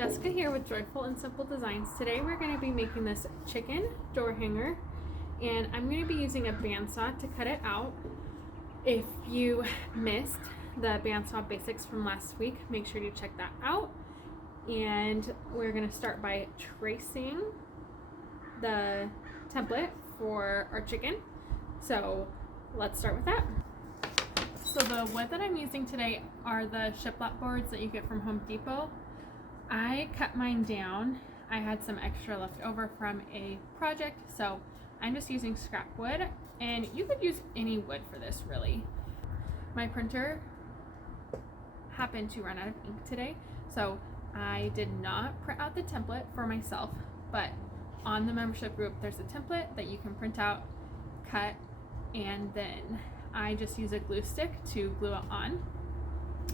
Jessica here with Joyful and Simple Designs. Today we're going to be making this chicken door hanger, and I'm going to be using a bandsaw to cut it out. If you missed the bandsaw basics from last week, make sure to check that out. And we're going to start by tracing the template for our chicken. So let's start with that. So the wood that I'm using today are the shiplap boards that you get from Home Depot. I cut mine down. I had some extra left over from a project, so I'm just using scrap wood, and you could use any wood for this really. My printer happened to run out of ink today, so I did not print out the template for myself, but on the membership group there's a template that you can print out, cut, and then I just use a glue stick to glue it on.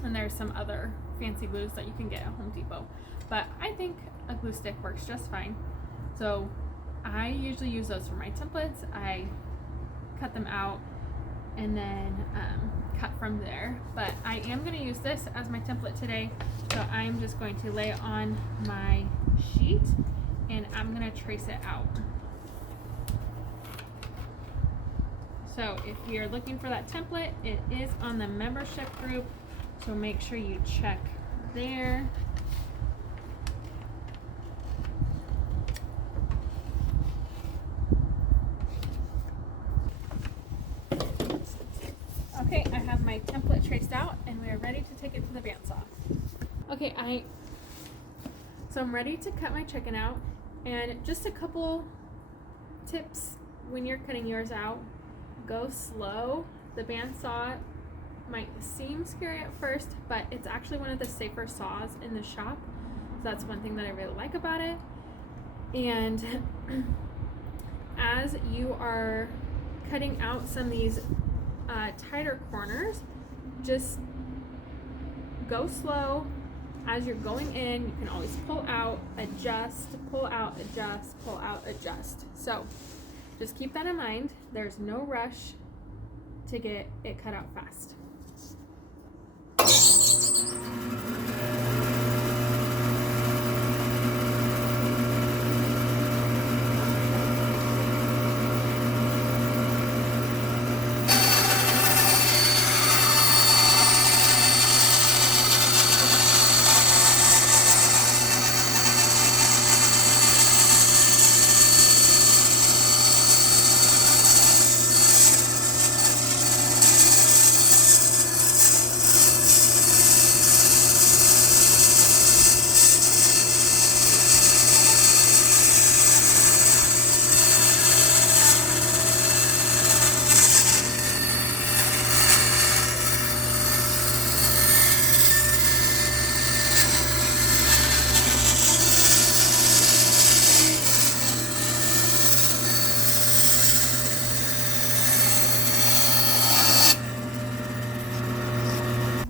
And there's some other fancy glues that you can get at Home Depot, but I think a glue stick works just fine. So I usually use those for my templates. I cut them out and then cut from there, but I am going to use this as my template today. So I'm just going to lay it on my sheet and I'm going to trace it out. So if you're looking for that template, it is on the membership group, so make sure you check there. Okay, I have my template traced out and we are ready to take it to the bandsaw. Okay, so I'm ready to cut my chicken out, and just a couple tips when you're cutting yours out. Go slow. The bandsaw might seem scary at first, but it's actually one of the safer saws in the shop. So that's one thing that I really like about it. And as you are cutting out some of these tighter corners, just go slow. As you're going in, you can always pull out, adjust, pull out, adjust, pull out, adjust. So just keep that in mind. There's no rush to get it cut out fast.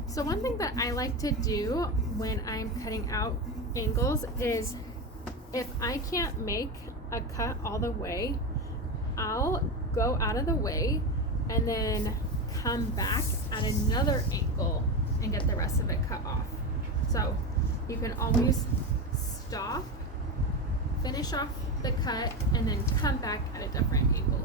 So one thing that I like to do when I'm cutting out angles is, if I can't make a cut all the way, I'll go out of the way and then come back at another angle and get the rest of it cut off. So you can always stop, finish off the cut, and then come back at a different angle.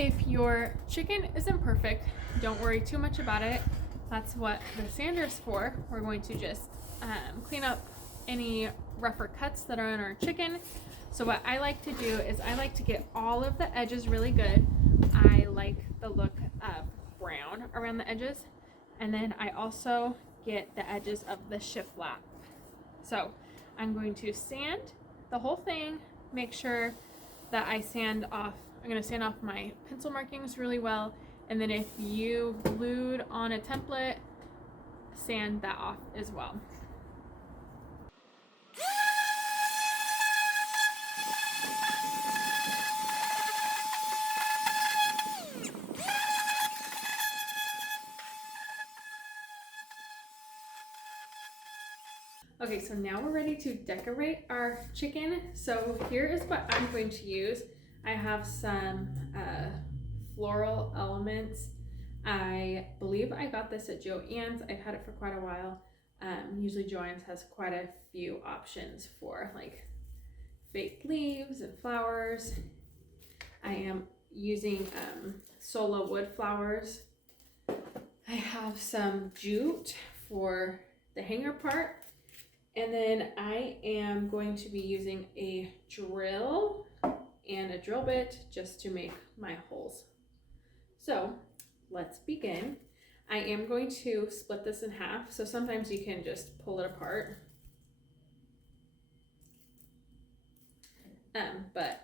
If your chicken isn't perfect, don't worry too much about it. That's what the sander is for. We're going to just clean up any rougher cuts that are on our chicken. So what I like to do is I like to get all of the edges really good. I like the look of brown around the edges. And then I also get the edges of the shift lap. So I'm going to sand the whole thing, make sure that I'm going to sand off my pencil markings really well. And then if you glued on a template, sand that off as well. Okay, so now we're ready to decorate our chicken. So here is what I'm going to use. I have some floral elements. I believe I got this at Joann's. I've had it for quite a while. Usually Joann's has quite a few options for like fake leaves and flowers. I am using solo wood flowers. I have some jute for the hanger part. And then I am going to be using a drill and a drill bit just to make my holes. So let's begin. I am going to split this in half. So sometimes you can just pull it apart. But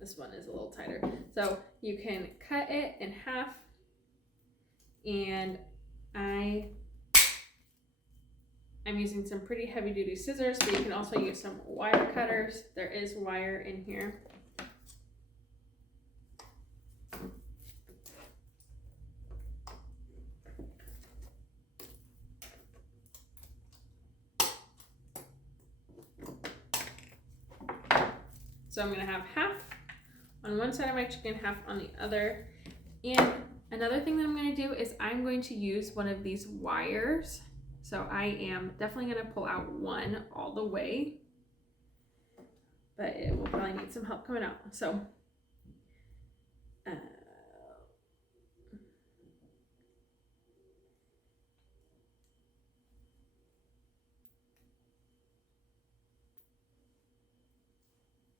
this one is a little tighter. So you can cut it in half, and I'm using some pretty heavy duty scissors, but you can also use some wire cutters. There is wire in here. So I'm gonna have half on one side of my chicken, half on the other. And another thing that I'm gonna do is I'm going to use one of these wires. So I am definitely gonna pull out one all the way, but it will probably need some help coming out. So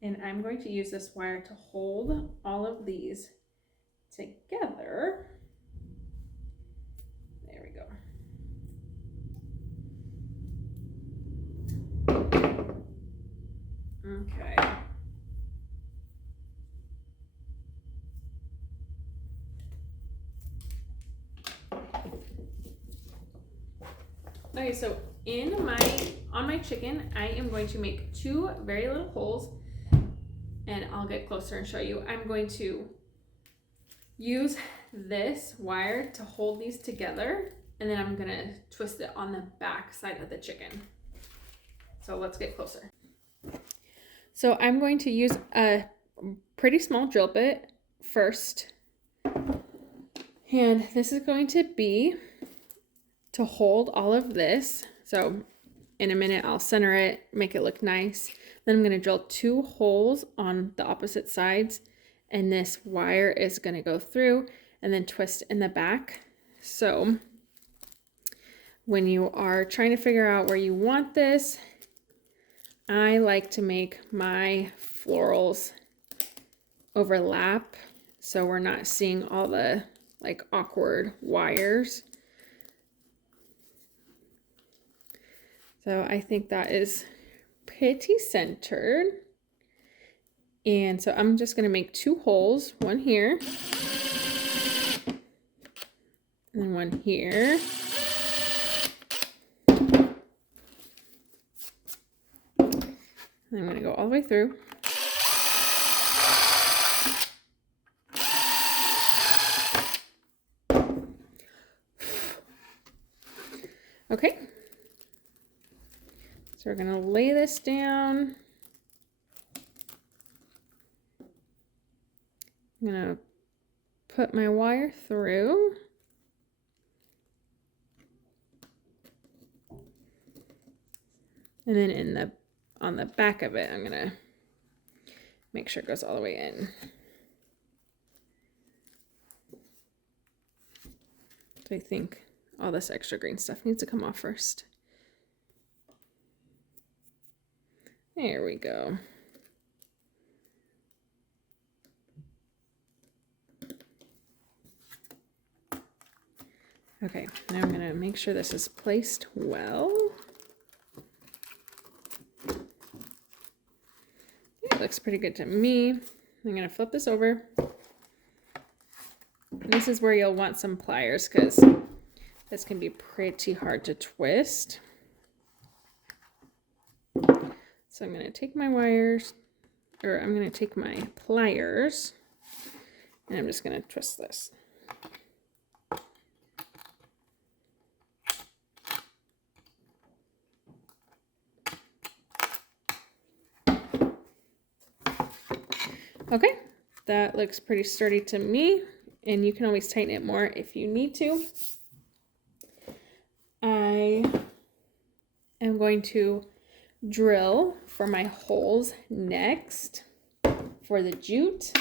and I'm going to use this wire to hold all of these together. There we go. Okay. Okay, so on my chicken, I am going to make 2 very little holes, and I'll get closer and show you. I'm going to use this wire to hold these together, and then I'm gonna twist it on the back side of the chicken. So let's get closer. So I'm going to use a pretty small drill bit first, and this is going to be to hold all of this. So in a minute I'll center it, make it look nice. Then I'm going to drill 2 holes on the opposite sides, and this wire is going to go through and then twist in the back. So when you are trying to figure out where you want this, I like to make my florals overlap so we're not seeing all the like awkward wires. So I think that is pretty centered. And so I'm just going to make 2 holes, one here and then one here. And I'm going to go all the way through. Okay. So we're going to lay this down. I'm going to put my wire through. And then on the back of it, I'm going to make sure it goes all the way in. So I think all this extra green stuff needs to come off first. There we go. Okay, now I'm gonna make sure this is placed well. It looks pretty good to me. I'm gonna flip this over. This is where you'll want some pliers because this can be pretty hard to twist. So I'm gonna take my wires, or I'm gonna take my pliers, and I'm just gonna twist this. Okay, that looks pretty sturdy to me, and you can always tighten it more if you need to. I am going to drill for my holes next for the jute.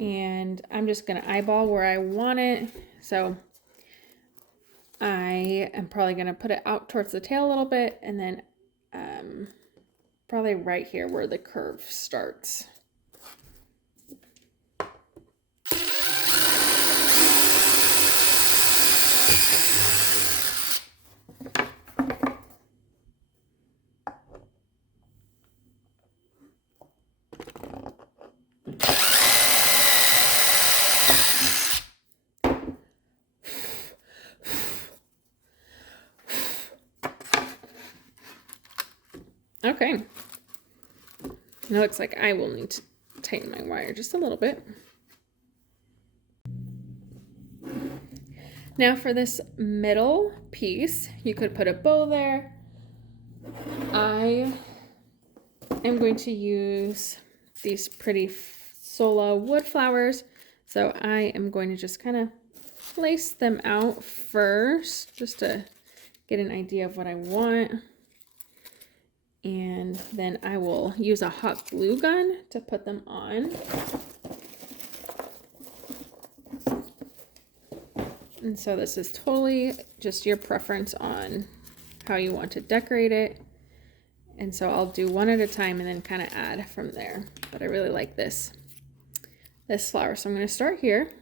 And I'm just going to eyeball where I want it. So I am probably going to put it out towards the tail a little bit, and then probably right here where the curve starts. Okay. It looks like I will need to tighten my wire just a little bit. Now for this middle piece, you could put a bow there. I am going to use these pretty Sola wood flowers. So I am going to just kind of place them out first just to get an idea of what I want. And then I will use a hot glue gun to put them on. And so this is totally just your preference on how you want to decorate it. And so I'll do one at a time and then kind of add from there. But I really like this flower. So I'm going to start here.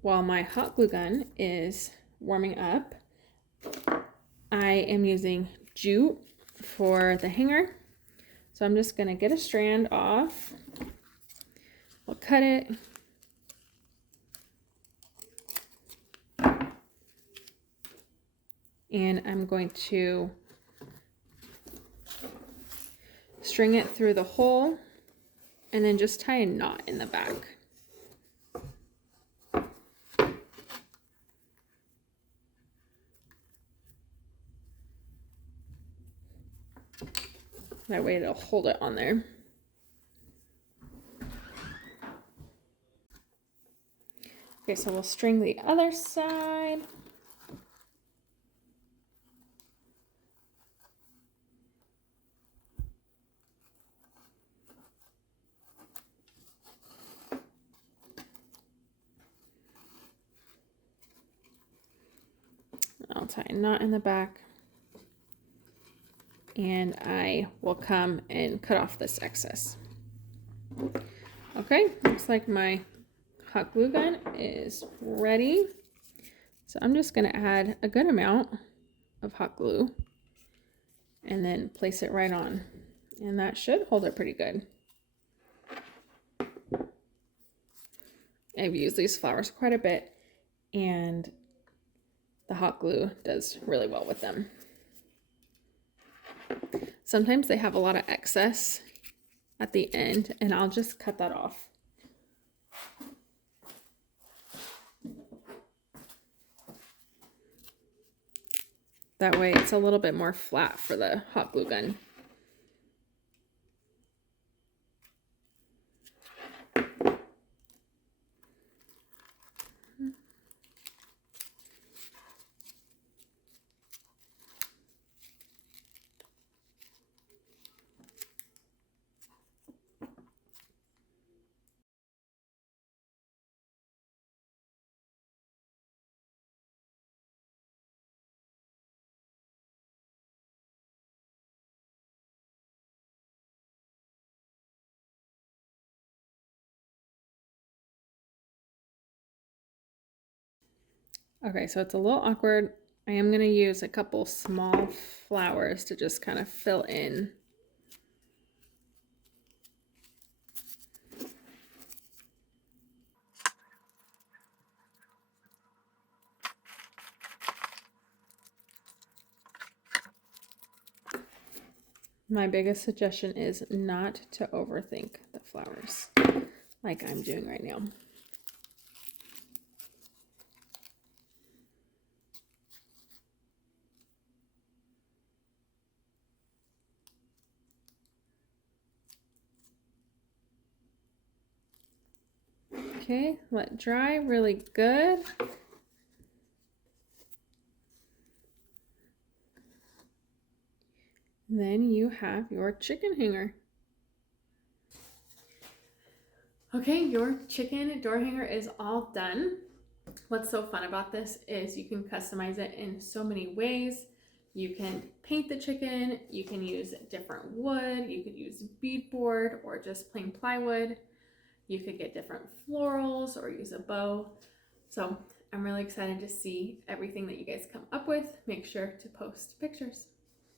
While my hot glue gun is warming up, I am using jute for the hanger. So I'm just going to get a strand off. I'll cut it. And I'm going to string it through the hole and then just tie a knot in the back. That way it'll hold it on there. Okay, so we'll string the other side. I'll tie a knot in the back. And I will come and cut off this excess. Okay, looks like my hot glue gun is ready. So I'm just going to add a good amount of hot glue and then place it right on. And that should hold it pretty good. I've used these flowers quite a bit, and the hot glue does really well with them. Sometimes they have a lot of excess at the end, and I'll just cut that off. That way it's a little bit more flat for the hot glue gun. Okay, so it's a little awkward. I am gonna use a couple small flowers to just kind of fill in. My biggest suggestion is not to overthink the flowers like I'm doing right now. Okay, let dry really good. Then you have your chicken hanger. Okay, your chicken door hanger is all done. What's so fun about this is you can customize it in so many ways. You can paint the chicken, you can use different wood, you could use beadboard or just plain plywood. You could get different florals or use a bow. So I'm really excited to see everything that you guys come up with. Make sure to post pictures.